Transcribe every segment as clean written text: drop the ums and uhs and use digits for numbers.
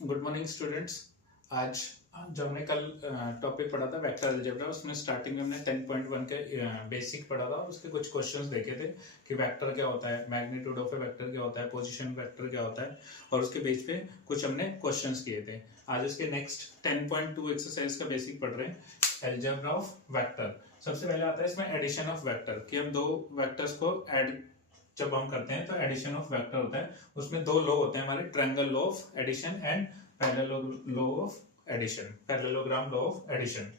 Good morning students. आज जो हमने कल टॉपिक पढ़ा था वेक्टर अलजेब्रा, उसमें स्टार्टिंग में हमने 10.1 के बेसिक पढ़ा था। उसके कुछ क्वेश्चंस देखे थे कि वेक्टर क्या होता है, मैग्नीट्यूड ऑफ ए वेक्टर क्या होता है, पोजीशन वेक्टर क्या होता है, और उसके बेस पे कुछ हमने क्वेश्चंस किए थे। आज उसके नेक्स्ट 10.2 एक्सरसाइज का बेसिक पढ़ रहे हैं, अलजेब्रा ऑफ वेक्टर। सबसे पहले आता है इसमें एडिशन ऑफ वेक्टर, कि हम दो वेक्टर्स को ऐड जब हम करते हैं तो एडिशन ऑफ वेक्टर होता है। उसमें दो लॉ होते हैं हमारे, triangle law of addition and parallel law of addition, parallelogram law of addition.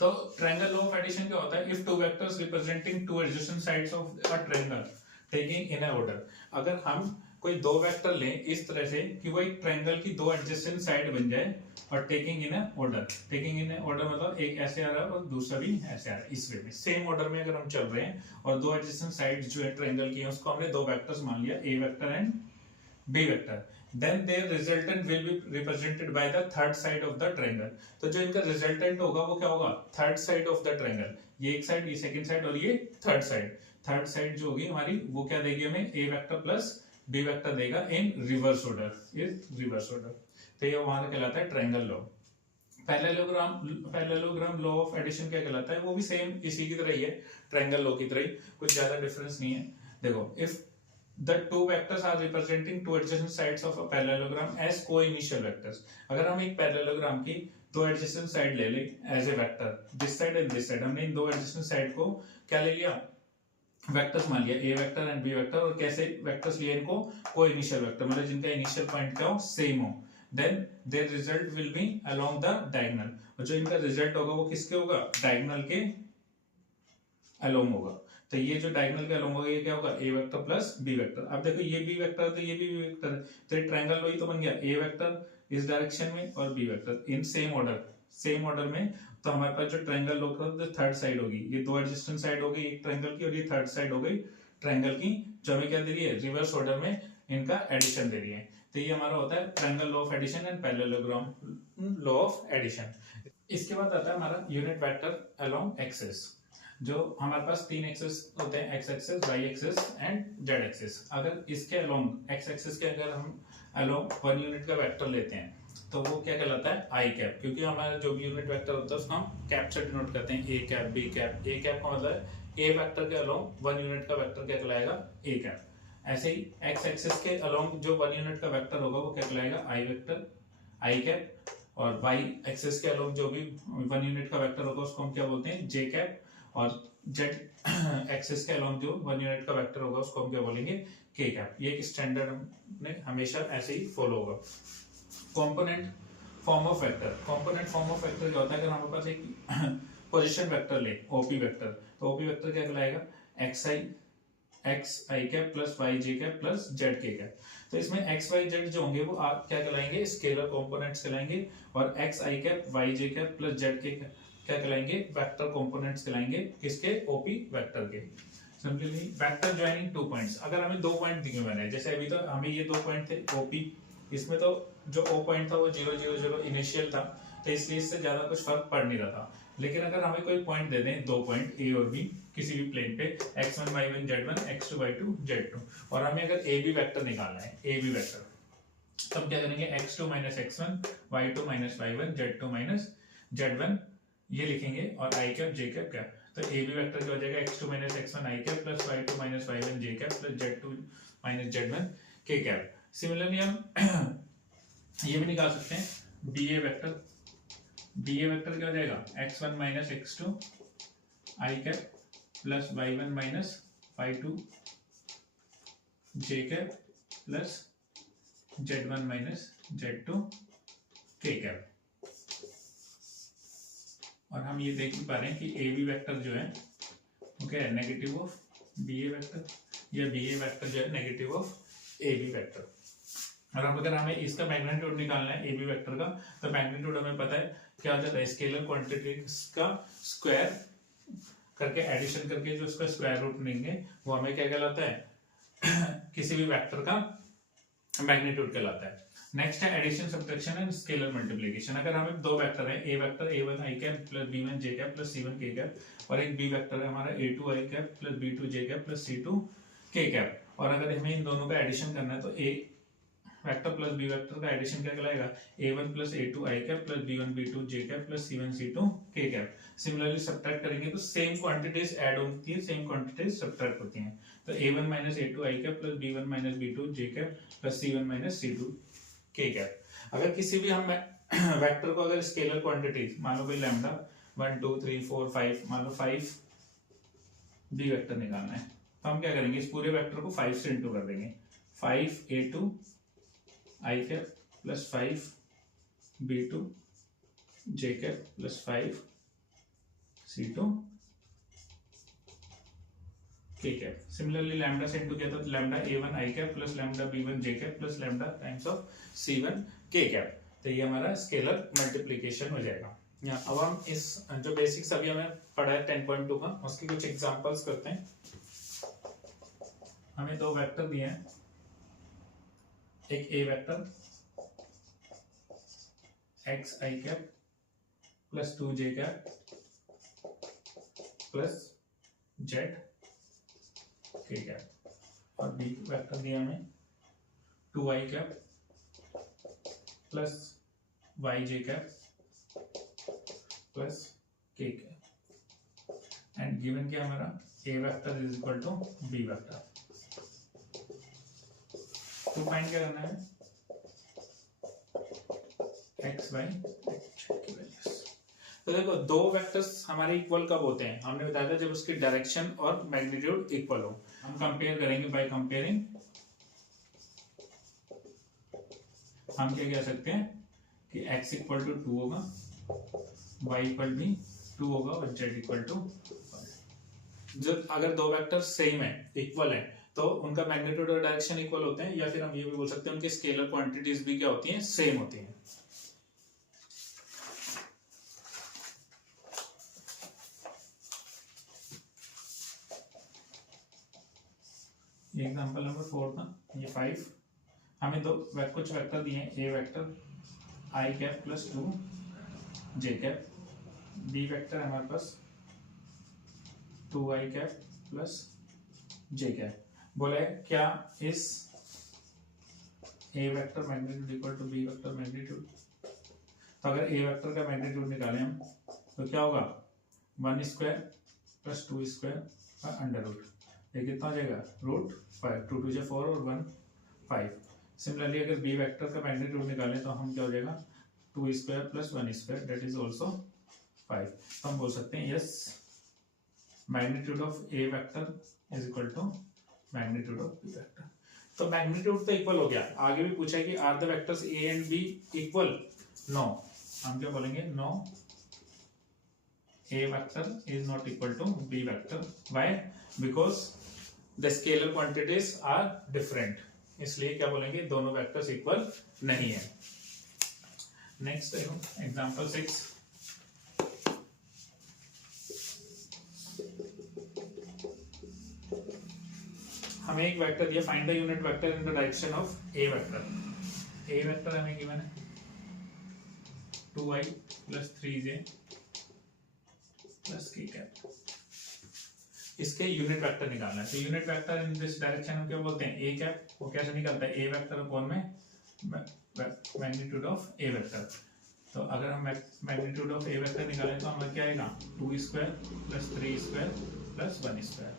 तो ट्रायंगल लॉ ऑफ एडिशन क्या होता है? If two vectors representing two adjacent sides of a triangle taking in a order, अगर हम कोई दो vector लें इस तरह से कि वो एक ट्रायंगल की दो एडजेसेंट साइड बन जाए, और taking in a order, taking in a order मतलब एक ऐसे आ रहा है और दूसरा भी ऐसे आ रहा है, इस वे में सेम ऑर्डर में अगर हम चल रहे हैं, और दो एडजेसेंट साइड्स जो है ट्रायंगल की हैं उसको हमने दो वेक्टर्स मान लिया, A vector and B vector, then their resultant will be represented by the third side of the triangle। तो जो इनका रिजल्टेंट होगा वो क्या होगा? Third side of the triangle. ये एक साइड, ये सेकंड साइड, और ये थर्ड साइड। थर्ड साइड जो होगी हमारी वो क्या देगी हमें? A vector plus B vector देगा in reverse order, is reverse order. तो ये वहां कहलाता है triangle law. Parallelogram law of addition क्या कहलाता है? वो भी सेम इसी की तरह ही है, ट्रायंगल लॉ की तरह ही, कुछ ज्यादा डिफरेंस नहीं है। देखो, if the two vectors are representing two adjacent sides of a parallelogram as co-initial vectors, अगर हम एक पैरेललोग्राम की दो adjacent साइड ले लें as a vector, this side and this side, हमने इन दो adjacent साइड को क्या ले लिया? वेक्टर्स मान लिया, A vector and B vector. और कैसे वेक्टर्स लिए इनको? को इनिशियल वेक्टर, मतलब जिनका इनिशियल पॉइंट क्या हो? सेम हो। Then their result will be along the diagonal, और जो इनका रिजल्ट होगा वो किसके होगा? डायगोनल के अलोंग होगा। तो ये जो डायगोनल के अलोंग होगा ये क्या होगा? ए वेक्टर प्लस बी वेक्टर। अब देखो ये बी वेक्टर है तो ये भी बी वेक्टर है, तो ये ट्रायंगल वही तो बन गया, ए वेक्टर इस डायरेक्शन में और B vector in same order, same order में। तो हमारे पास जो ट्रायंगल होगा तो थर्ड साइड होगी, ये दो एडजेसेंट साइड हो गई एक ट्रायंगल की, और ये थर्ड साइड हो गई ट्रायंगल की, जो हमें क्या दे रही है? रिवर्स ऑर्डर में इनका एडिशन दे रही है। तो ये हमारा होता है triangle law of addition and parallelogram law of addition. इसके बाद आता है हमारा यूनिट वेक्टर अलोंग एक्सिस। जो हमारे पास तीन एक्सिस होते हैं, x axis, y axis and z axis. अगर इसके अलोंग एक्स एक्सिस के अगर हम अलोंग वन यूनिट का वेक्टर लेते हैं तो वो क्या कहलाता है? आई कैप, क्योंकि हमारा जो भी यूनिट वेक्टर होता है उसको हम कैप से डिनोट करते हैं, A cap, B cap. A cap का मतलब ए वेक्टर के अलोंग वन यूनिट का वेक्टर क्या कहलाएगा? A cap. ऐसे ही एक्स एक्सिस के अलोंग जो वन यूनिट का वेक्टर होगा वो क्या कहलाएगा? आई वेक्टर, आई कैप। और वाई एक्सिस के अलोंग जो भी वन यूनिट का वेक्टर होगा उसको हम क्या बोलते हैं? जे कैप। और जेड एक्सिस के अलोंग जो वन यूनिट का वेक्टर होगा उसको हम क्या बोलेंगे? के कैप। ये एक स्टैंडर्ड में हमेशा ऐसे ही फॉलो होगा। Component form of vector, component form of vector क्या होता है? अगर हमारे पास एक पोजीशन वेक्टर ले, ओपी वेक्टर, तो ओपी वेक्टर क्या कहलाएगा? X I, x i cap plus Y j cap plus z k cap. तो इसमें एक्स वाई जेड जो होंगे वो आप क्या कहलाएंगे? स्केलर कंपोनेंट्स कहलाएंगे। और x i cap, y j cap plus z के क्या कहलाएंगे? वेक्टर कंपोनेंट्स कहलाएंगे। किसके? ओपी वेक्टर के। Simply vector joining two points, अगर हमें दो पॉइंट दिए हुए हैं, जैसे अभी तो हमें ये दो पॉइंट थे ओपी, इसमें तो जो ओ पॉइंट था वो 0 0 0 इनिशियल था, तो इसलिए इससे ज्यादा कुछ फर्क पड़ नहीं रहा था। लेकिन अगर हमें कोई पॉइंट दे दें, दो पॉइंट ए और बी किसी भी प्लेन पे, x1 y1 z1 x2 y2 z2, और हमें अगर ए बी वेक्टर निकालना है, ए बी वेक्टर, तो हम क्या करेंगे? x2 minus x1, y2 minus y1, z2 minus z1, ये लिखेंगे। और आई कैप जे कैप क्या, तो ए बी वेक्टर क्या हो जाएगा? x2 minus x1 i cap plus y2 minus y1 j cap plus z2 minus z1 k cap. Similarly हम ये भी निकाल सकते हैं बी ए वेक्टर, बी ए वेक्टर क्या हो जाएगा? x1 minus x2 i cap plus y1 minus y2 j cap plus z1 minus z2 k cap. और हम ये देख भी पा रहे हैं कि ए बी वेक्टर जो है वो क्या है? Negative of b A vector, या बी ए वेक्टर जो है negative of a b vector. और अब अगर हमें इसका मैग्नीट्यूड निकालना है ए बी वेक्टर का, तो मैग्नीट्यूड हमें पता है क्या हो जाता है? स्केलर क्वांटिटी का स्क्वायर करके एडिशन करके जो उसका स्क्वायर रूट लेंगे वो हमें क्या कहलाता है? किसी भी वेक्टर का मैग्नीट्यूड कहलाता है। नेक्स्ट है addition, subtraction and scalar multiplication. अगर हमें दो वेक्टर है, ए vector a1 i cap plus b1 j cap plus c1 k cap, और एक बी वेक्टर है हमारा a2 आई कैप प्लस b2 जे कैप प्लस c2 के कैप, और अगर हमें इन दोनों का एडिशन करना है तो वेक्टर प्लस बी वेक्टर का एडिशन क्या कहलाएगा, a1 plus a2 i cap plus b1 b2 j cap plus c1 c2 k cap. Similarly subtract करेंगे तो सेम क्वांटिटीज ऐड होती है, सेम क्वांटिटीज सब्ट्रैक्ट होती हैं। तो a1 minus a2 i cap plus b1 minus b2 j cap plus c1 minus c2 k cap. अगर किसी भी हम वेक्टर को अगर स्केलर क्वांटिटीज मान लो कोई लैम्डा 1 2 3 4 5 मान लो 5 बी वेक्टर निकालना है, तो हम क्या करेंगे, इस पूरे वेक्टर को 5 से इंटू कर देंगे। 5 a2 i cap plus 5 b2 j cap plus 5 c2 k cap. Similarly lambda से इंटू किया तो lambda a1 i cap plus lambda b1 j cap plus lambda times of c1 k cap. तो ये हमारा scalar multiplication हो जाएगा। अब हम इस जो बेसिक्स अभी हमें पढ़ा है 10.2 का, उसकी कुछ एग्जांपल्स करते हैं। हमें दो वेक्टर दिए हैं, एक A vector x i cap plus 2j cap plus z k cap, और बी वेक्टर दिया हमें 2i cap plus yj cap plus k cap, and given क्या हमारा a vector is equal to b vector. तो find क्या करना है, x y की वैल्यूज। तो देखो दो वेक्टर्स हमारे इक्वल कब होते हैं, हमने बताया था जब उसकी डायरेक्शन और मैग्नीट्यूड इक्वल हो। हम कंपेयर करेंगे बाय कंपेयरिंग, हम क्या कह सकते हैं कि x इक्वल टू 2 होगा, y इक्वल भी 2 होगा और z इक्वल टू 5। जब अगर दो वेक्टर सेम है, इक्वल है, तो उनका मैग्नीट्यूड और डायरेक्शन इक्वल होते हैं, या फिर हम ये भी बोल सकते हैं उनकी स्केलर क्वांटिटीज भी क्या होती हैं, सेम होती हैं। ये एग्जांपल नंबर 4 था, ये 5। हमें दो कुछ वेक्टर दिए हैं, A vector i cap plus 2 j cap, B vector हमारे पास 2i cap plus j cap. बोला है क्या इस A vector magnitude equal to B vector magnitude. तो अगर ए वेक्टर का मैग्नीट्यूड निकालें हम तो क्या होगा, 1 square plus 2 square under root, ये कितना हो जाएगा √5, 2 2 4 और 1 5। सिमिलरली अगर बी वेक्टर का मैग्नीट्यूड निकालें तो हम क्या हो जाएगा 2 square plus 1 square that is also 5। तो हम बोल सकते हैं yes magnitude of a vector is equal to magnitude of b vector. तो मैग्नीट्यूड तो इक्वल हो गया। आगे भी पूछा है कि are the vectors a and b equal, no, हम क्या बोलेंगे, no a vector is not equal to B vector. Why, because the scalar quantities are different, इसलिए क्या बोलेंगे दोनों वेक्टर्स इक्वल नहीं है। नेक्स्ट एग्जांपल 6, हमें एक वेक्टर दिया, find the unit vector in the direction of a vector. A vector हमें गिवन है 2i plus 3j plus k cap. इसके यूनिट वेक्टर निकालना है। तो unit vector in this direction हम क्या बोलते हैं, ए कैप। वो कैसे निकलता है, ए वेक्टर अपॉन में मैग्नीट्यूड ऑफ ए वेक्टर। तो अगर हम मैग्नीट्यूड ऑफ ए वेक्टर निकालें तो हमें क्या आएगा 2 square plus 3 square plus 1 square,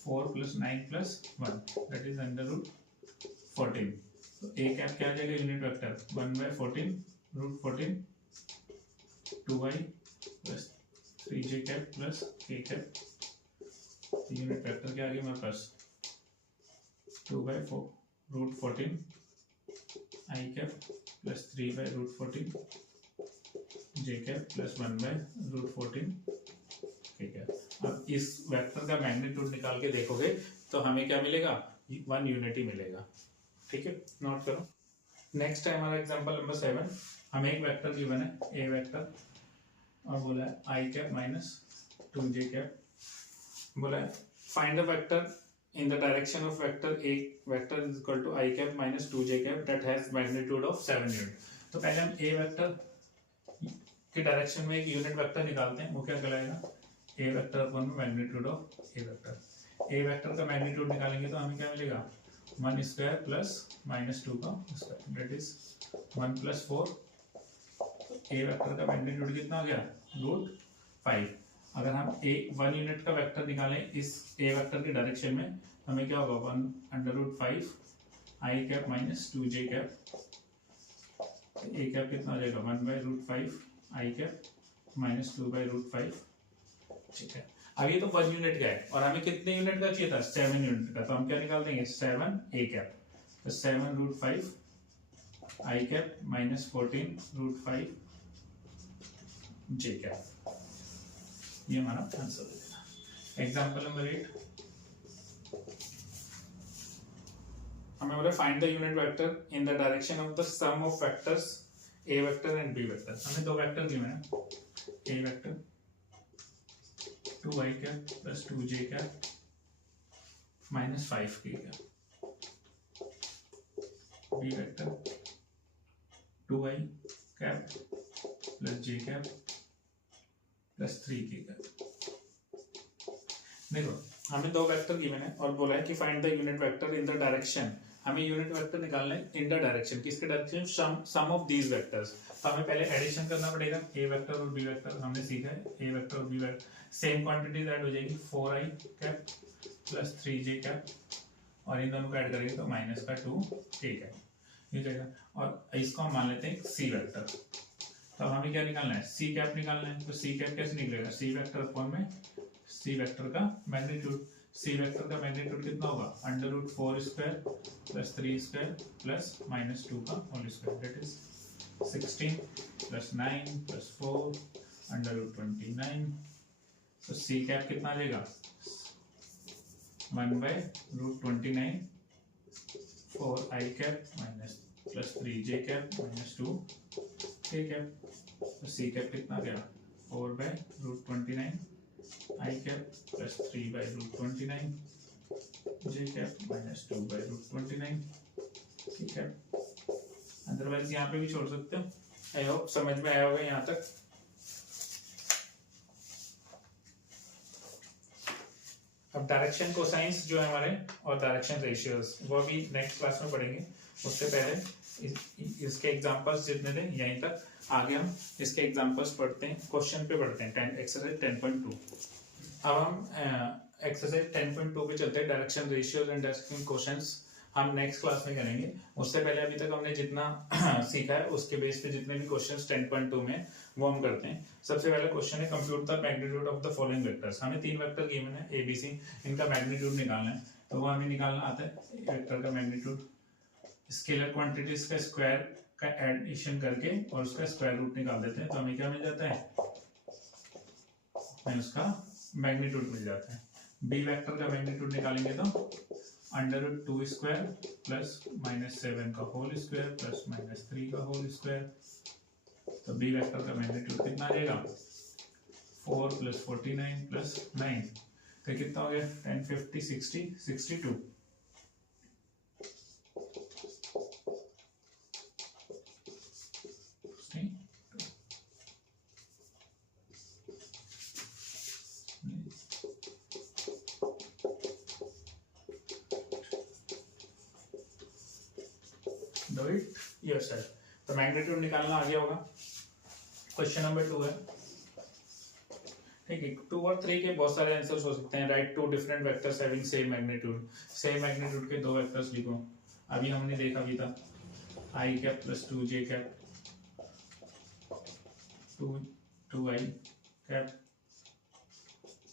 4 plus 9 plus 1 that is under root 14। तो ए कैप क्या आ जाएगा unit vector 1/14 √14 2i plus 3j cap plus k cap. Unit vector क्या आ गया हमारे पास 2/4 √14 i cap plus 3/√14 j cap plus 1/√14 k cap. अब इस वेक्टर का मैग्नीट्यूड निकाल के देखोगे तो हमें क्या मिलेगा, 1 यूनिट ही मिलेगा। ठीक है, नोट करो। नेक्स्ट है हमारा एग्जांपल नंबर 7। हमें एक वेक्टर गिवन है ए वेक्टर और बोला है आई कैप माइनस 2j कैप। बोला है find the vector in the direction of vector a vector is equal to I cap minus 2j cap that has magnitude of 7 unit। तो पहले हम a वेक्टर के डायरेक्शन में एक यूनिट वेक्टर निकालते हैं, वो क्या कहलाएगा a vector upon magnitude of a vector. a vector का मैग्नीट्यूड निकालेंगे तो हमें क्या मिलेगा 1 स्क्वायर प्लस -2 का square that is 1 + 4। A vector का मैग्नीट्यूड कितना हो गया √5। अगर हम ए 1 यूनिट का वेक्टर निकालें इस ए वेक्टर की डायरेक्शन में तो हमें क्या होगा 1/5 आई cap -2j cap. A cap कितना हो जाएगा 1/5 आई कैप -2/5। ठीक है, अब ये तो 1 यूनिट का है और हमें कितने यूनिट का चाहिए था 7 यूनिट का, तो हम क्या निकाल देंगे 7 ए कैप, तो 7√5 आई कैप -14√5 जे कैप। ये हमारा आंसर हो जाएगा। एग्जाम्पल नंबर 8, हमें बोला find the unit vector in the direction of the sum of vectors A vector and B vector. हमें दो वेक्टर दिए हैं, A vector 2i cap plus 2j cap -5 k cap, B vector 2i cap plus j cap plus 3k cap. देखो हमें दो vector given है और बोला है कि find the unit vector in the direction. हमें यूनिट वेक्टर निकालना है इन द डायरेक्शन, किसके direction sum of these vectors. तो हमें पहले एडिशन करना पड़ेगा, ए वेक्टर और बी वेक्टर हमने सीखा है, ए वेक्टर और B vector same quantities add हो जाएगी 4i cap plus 3j cap और इन दोनों को ऐड करेंगे तो -2k कैप ये जाएगा। और इसको हम मान लेते हैं सी वेक्टर। तो अब हमें क्या निकालना है सी कैप निकालना है। तो सी कैप कैसे निकलेगा सी वेक्टर अपॉन में सी वेक्टर का मैग्नीट्यूड। सी वेक्टर का मैग्नीट्यूड कितना होगा √4 स्क्वायर प्लस 3 स्क्वायर प्लस -2 का whole square that is 16 plus 9 plus 4 √29। तो सी कैप कितना आ जाएगा 1/√29 4i cap plus 3j cap -2k cap. तो सी कैप कितना गया 4/√29 i cap plus 3/√29 j cap -2/√29 ठीक है। अदरवाइज यहाँ पे भी छोड़ सकते हो। आई होप समझ में आया होगा यहाँ तक। अब डायरेक्शन कोसाइंस जो है हमारे और डायरेक्शन रेशियोज वो भी नेक्स्ट क्लास में पढ़ेंगे। उससे पहले इसके एग्जांपल्स जितने थे यहीं तक, आगे हम इसके एग्जांपल्स पढ़ते हैं, क्वेश्चन पे पढ़ते हैं एक्सरसाइज 10.2। अब हम एक्सरसाइज 10.2 पे चलते हैं, direction ratios and direction cosines हम नेक्स्ट क्लास में करेंगे। उससे पहले अभी तक हमने जितना सीखा है उसके बेस पे जितने भी क्वेश्चंस 10.2 में वो हम करते हैं। सबसे पहला क्वेश्चन है compute the magnitude of the following vectors. हमें तीन वेक्टर गिवन है ए बी सी, इनका मैग्नीट्यूड निकालना है। तो वो हमें निकालना आता है वेक्टर का मैग्नीट्यूड स्केलर क्वांटिटीज का स्क्वायर का एडिशन करके और उसका स्क्वायर रूट निकाल देते हैं। तो हमें क्या मिल जाता है हमें उसका मैग्नीट्यूड मिल जाता है। बी वेक्टर का मैग्नीट्यूड निकालेंगे तो √2 स्क्वायर प्लस -7 का होल स्क्वायर प्लस -3 का होल स्क्वायर। तो बी वेक्टर का मैग्नीट्यूड कितना आ जाएगा 4 + 49 + 9 तो कितना हो गया 10 50 60 62। यस सर, तो मैग्नीट्यूड निकालना आ गया होगा। क्वेश्चन नंबर 2 है, ठीक है। 2 और 3 के बहुत सारे आंसर्स हो सकते हैं। Right 2 different vectors having same magnitude. Same magnitude के दो वेक्टर्स लिखो। अभी हमने देखा भी था i cap plus 2j cap 2i cap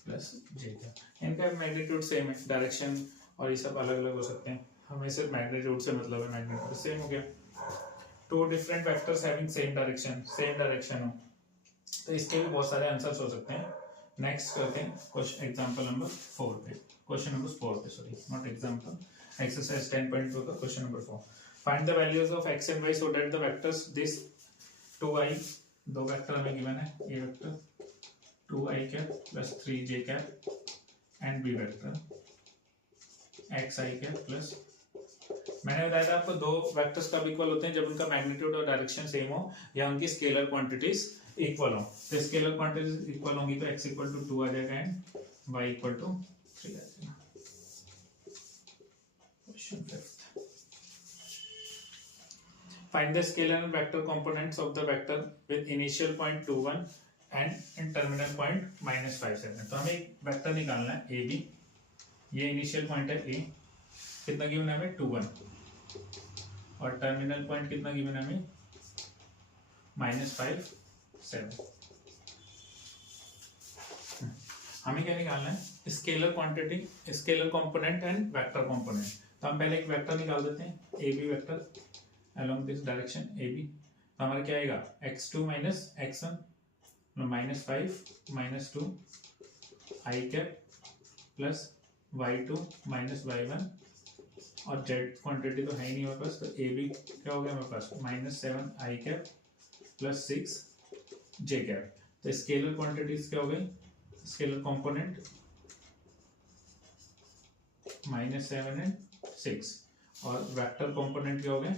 plus j cap. इनका मैग्नीट्यूड सेम है, डायरेक्शन और ये सब अलग अलग हो सकते हैं। हमें सिर्फ मैग्नीट्यूड से मतलब है, मैग्नीट्यूड सेम हो गया। 2 different vectors having same direction हो तो इसके भी बहुत सारे आंसर्स हो सकते हैं। नेक्स्ट करते हैं क्वेश्चन एग्जांपल नंबर 4 पे, क्वेश्चन नंबर 4 पे, सॉरी नॉट एग्जांपल, एक्सरसाइज 10.2 का question number 4। Find the values of x and y so that the vectors this 2i, दो वेक्टर हमें गिवन है, ये vector 2i cap plus 3j cap and B vector xi cap plus. मैंने बताया था आपको दो वेक्टर्स कब इक्वल होते हैं जब उनका मैग्नीट्यूड और डायरेक्शन सेम हो या उनकी स्केलर क्वांटिटीज इक्वल हो। तो स्केलर क्वांटिटीज इक्वल होंगी तो x = 2 आ जाएगा एंड y = 3 आ जाएगा। Question 5 Find the scalar and vector components of the vector with initial point 2 1 and terminal point -5 7. तो हमें एक वेक्टर निकालना है ए बी, ये इनिशियल पॉइंट है ए, कितना गिवन है हमें 2 1, और टर्मिनल पॉइंट कितना गिवन है हमें -5 7. हमें क्या निकालना है scalar quantity, scalar component and vector component. तो हम पहले एक वेक्टर निकाल देते हैं a b vector along this direction AB. तो हमारा क्या आएगा x2 minus x1 -5 -2 I cap plus y2 minus y1, और z क्वांटिटी तो है ही नहीं हमारे पास, तो AB क्या हो गया हमारे पास -7 I cap plus 6 J cap. तो स्केलर क्वांटिटीज क्या हो गई, स्केलर कंपोनेंट -7 and 6, और वेक्टर कंपोनेंट क्या हो गए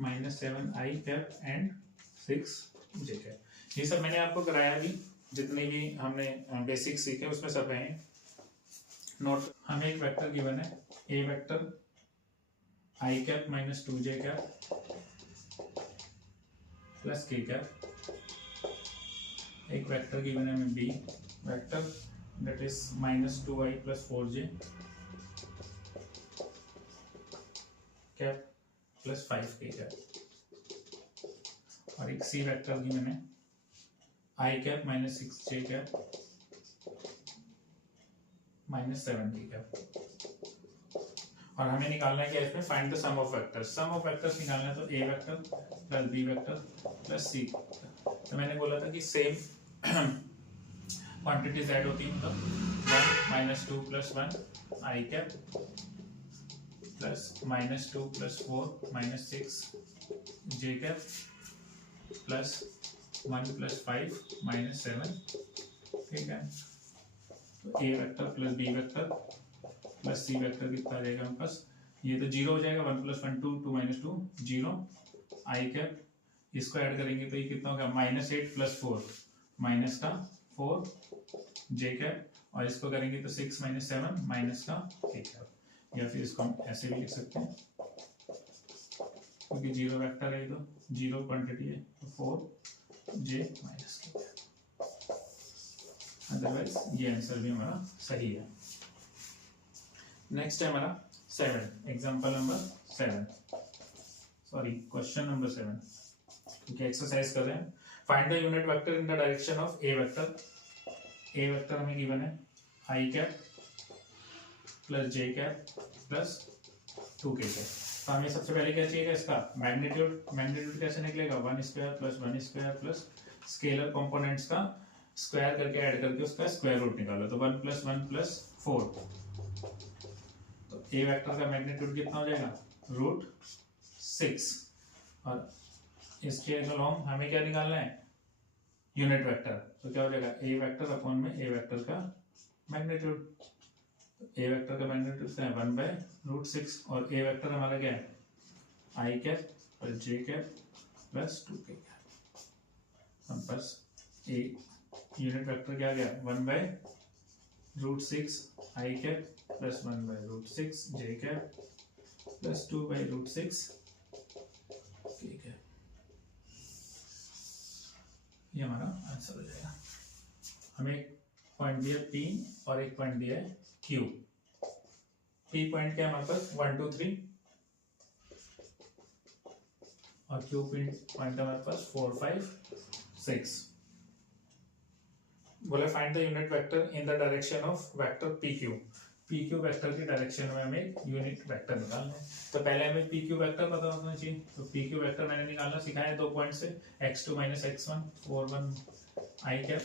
-7 I cap and 6 J cap. ये सब मैंने आपको कराया भी, जितने भी हमने बेसिक सीखे उसमें सब हैं नोट. हमें एक वेक्टर गिवन है ए vector I cap -2 J cap plus K cap. एक वेक्टर गिवन है हमें B vector that is -2 I plus 4 J cap plus 5 K cap, और एक सी वेक्टर गिवन है I cap -6 J cap -7 K cap. और हमें निकालना है क्या इसमें, find the sum of vectors. Sum of vectors निकालना है तो A vector plus B vector plus C. तो मैंने बोला था कि सेम क्वांटिटीज ऐड होती हैं, मतलब 1 -2 + 1 I cap plus -2 + 4 -6 J cap plus 1 + 5 -7. ठीक है, तो A vector plus B vector plus C vector कितना आ जाएगा हमारे पास, ये तो 0 हो जाएगा. 1 + 1 2 2 - 2 0 I cap, इसको ऐड करेंगे तो ये कितना होगा -8 + 4 माइनस का 4 J cap, और इसको करेंगे तो 6 - 7 माइनस का K cap. या फिर इसको हम ऐसे भी लिख सकते हैं क्योंकि 0 वेक्टर है, तो 0 क्वांटिटी है, तो 4 J - K. अदरवाइज ये आंसर भी हमारा सही है. नेक्स्ट है हमारा 7, example number 7, sorry question number 7. ठीक है, एक्सरसाइज कर रहे हैं. Find the unit vector in the direction of a vector. A vector हमें गिवन है I cap plus J cap plus 2K cap. तो हमें सबसे पहले क्या चाहिए, इसका मैग्नीट्यूड. मैग्नीट्यूड कैसे निकलेगा 1² + 1² प्लस स्केलर कंपोनेंट्स का स्क्वायर करके ऐड करके उसका स्क्वायर रूट निकालो. तो 1 + 1 + 4, तो ए वेक्टर का मैग्नीट्यूड कितना हो जाएगा √6. और इसके अलोंग हमें क्या निकालना है यूनिट वेक्टर. तो क्या हो जाएगा ए वेक्टर अपॉन में ए वेक्टर का मैग्नीट्यूड. ए वेक्टर का मैग्नीट्यूड क्या है 1/√6, और ए वेक्टर हमारा क्या है I cap plus J cap plus 2K cap. हम पास ए यूनिट वेक्टर क्या गया 1/√6 I cap plus 1/√6 J cap plus 2/√6 K cap. ये हमारा आंसर हो जाएगा. हमें एक पॉइंट दिया P और एक पॉइंट दिया है Q. P पॉइंट क्या है हमारे पास 1 2 3, और Q पॉइंट हमारे पास 4 5 6. बोले find the unit vector in the direction of vector PQ. PQ vector की डायरेक्शन में हमें यूनिट वेक्टर निकालना है. तो पहले हमें PQ वेक्टर पता होना चाहिए. तो PQ वेक्टर मैंने निकालना सिखाया 2 पॉइंट से, x2 - x1 4 1 I cap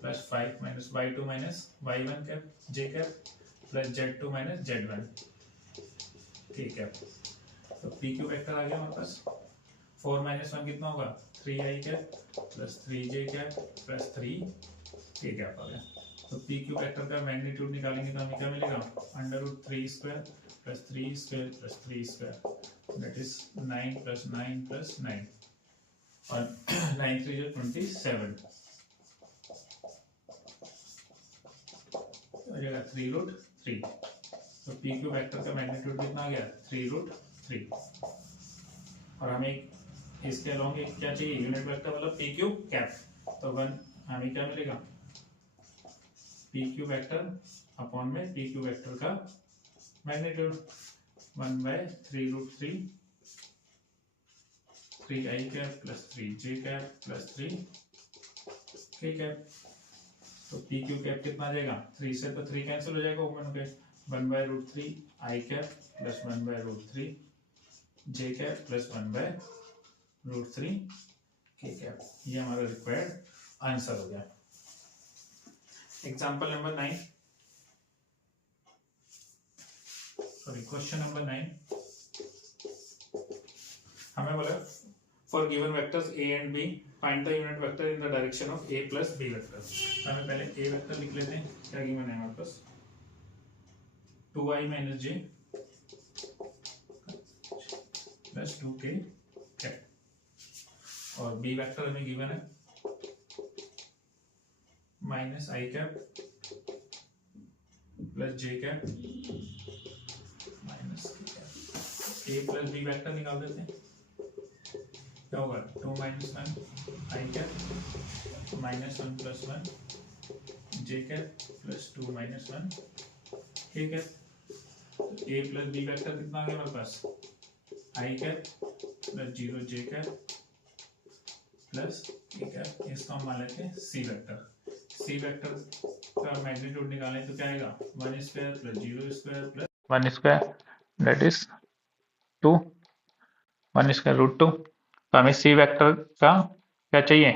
plus 5 - y2 - y1 cap J cap plus z2 - z1 ठीक है. तो PQ वेक्टर आ गया हमारे पास. 4 - 1 कितना होगा 3 I cap plus 3 J cap plus 3 K cap आ गया. तो PQ वेक्टर का मैग्नीट्यूड निकालेंगे तो हमें क्या मिलेगा √3² प्लस 3² प्लस 3², दैट इज 9 + 9 + 9, और 9 3 = 27 हो जाएगा 3√3. तो पी क्यू वेक्टर का मैग्नीट्यूड कितना आ गया 3√3। और हमें इसके अलोंग एक क्या चाहिए यूनिट वेक्टर मतलब पी क्यू कैप। तो हमें क्या मिलेगा पी क्यू वेक्टर अपॉन में पी क्यू वेक्टर का magnitude 1/3√3 3i cap plus 3j cap plus 3k cap. तो पी क्यू कैप कितना आ जाएगा 3 से तो 3 कैंसिल हो जाएगा ओपन होके 1/√3 i cap plus 1/√3 j cap plus 1/√3 k cap. ये हमारा रिक्वायर्ड आंसर हो गया। Example number 9 sorry question number 9 हमें बोला for given vectors a and b find the unit vector in the direction of a plus b vector. हमें पहले a vector लिख लेते हैं। क्या गिवन है हमारे पास 2i minus j plus 2k cap. और b वेक्टर हमें गिवन है minus i cap plus j cap minus k cap. a plus b vector निकाल देते हैं। क्या होगा 2 minus 1 i cap minus 1 plus 1 j cap plus 2 minus 1 k cap. a plus b vector कितना आ गया हमारे पास i cap plus 0 j cap plus k cap. इसका हम मान लेते हैं c वेक्टर। c वेक्टर का मैग्नीट्यूड निकालें तो क्या आएगा 1 square plus 0 square plus 1 square that is 2 1 square root 2। तो हमें सी वेक्टर का क्या चाहिए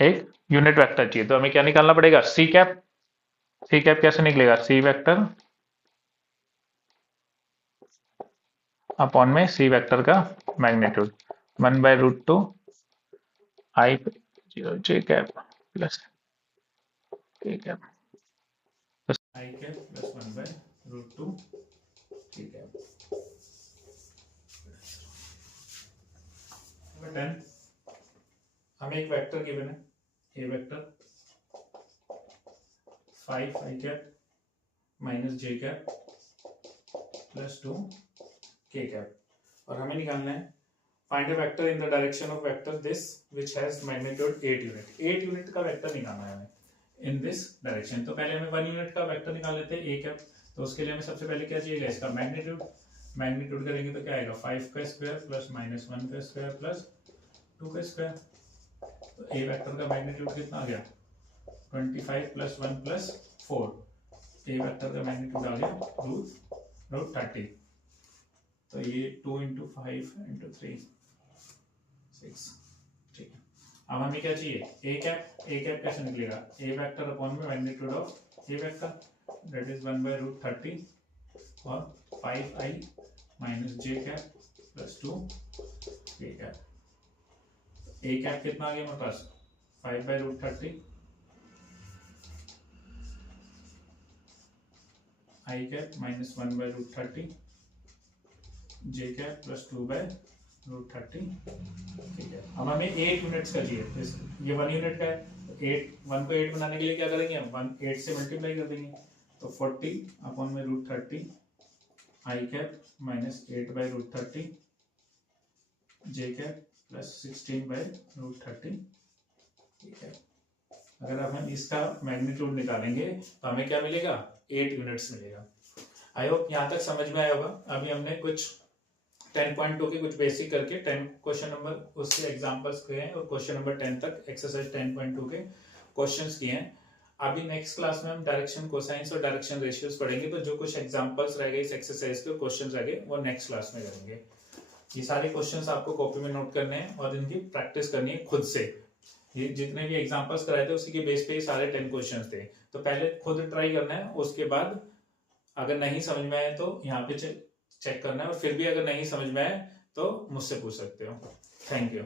एक यूनिट वेक्टर चाहिए। तो हमें क्या निकालना पड़ेगा सी कैप। सी कैप कैसे निकलेगा सी वेक्टर अपॉन में सी वेक्टर का magnitude 1/√2 i 0 j cap plus k cap i cap plus 1/√2 k cap. 10 हमें एक वेक्टर गिवन है ए vector 5i cap minus j cap plus 2 k cap. और हमें निकालना है find a vector in the direction of vector this which has magnitude 8 unit. 8 unit का vector निकालना है हमें इन दिस डायरेक्शन। तो पहले हमें 1 यूनिट का वेक्टर निकाल लेते हैं a कैप। तो उसके लिए हमें सबसे पहले क्या चाहिए इसका मैग्नीट्यूड। मैग्नीट्यूड करेंगे तो क्या आएगा 5 का स्क्वायर प्लस माइनस 1 का स्क्वायर प्लस 2 का स्क्वायर। तो a वेक्टर का मैग्नीट्यूड कितना आ गया 25 प्लस 1 प्लस 4। a वेक्टर का मैग्नीट्यूड आ गया √30। तो ये 2 × 5 × 3 6 ठीक है। अब हमें क्या चाहिए a कैप कैसे निकलेगा a वेक्टर अपॉन में magnitude of a vector that is 1/√30 और 5i minus j cap plus 2 k cap. a cap कितना आ गया हमारे पास 5/√30 i cap minus 1/√30 j cap plus 2/√30 ठीक है। अब हमें 8 यूनिट्स का चाहिए। ये 1 यूनिट का है तो 1 को 8 बनाने के लिए क्या करेंगे हम 8 से मल्टीप्लाई कर देंगे। तो 40 अपॉन में √30 i cap minus 8/√30 j cap plus 16/√30 ठीक है। अगर हम इसका मैग्नीट्यूड निकालेंगे तो हमें क्या मिलेगा 8 यूनिट्स मिलेगा। आई होप यहाँ तक समझ में आया होगा। अभी हमने कुछ 10.2 के कुछ बेसिक करके 10 क्वेश्चन नंबर उसके एग्जांपल्स किए हैं और क्वेश्चन नंबर 10 तक एक्सरसाइज 10.2 के क्वेश्चंस किए हैं। अभी नेक्स्ट क्लास में हम डायरेक्शन कोसाइंस और डायरेक्शन रेशियोज पढ़ेंगे। तो जो कुछ एग्जांपल्स रह गए इस एक्सरसाइज के क्वेश्चन रह गए वो नेक्स्ट क्लास में करेंगे। ये सारे क्वेश्चंस आपको कॉपी में नोट करने हैं और इनकी प्रैक्टिस करनी है खुद से। ये जितने भी एग्जांपल्स कराए थे उसी के बेस पे सारे 10 क्वेश्चंस थे। तो पहले खुद ट्राई करना है, उसके बाद अगर नहीं समझ में आए तो यहाँ पे चेक करना है और फिर भी अगर नहीं समझ में आए तो मुझसे पूछ सकते हो। Thank you.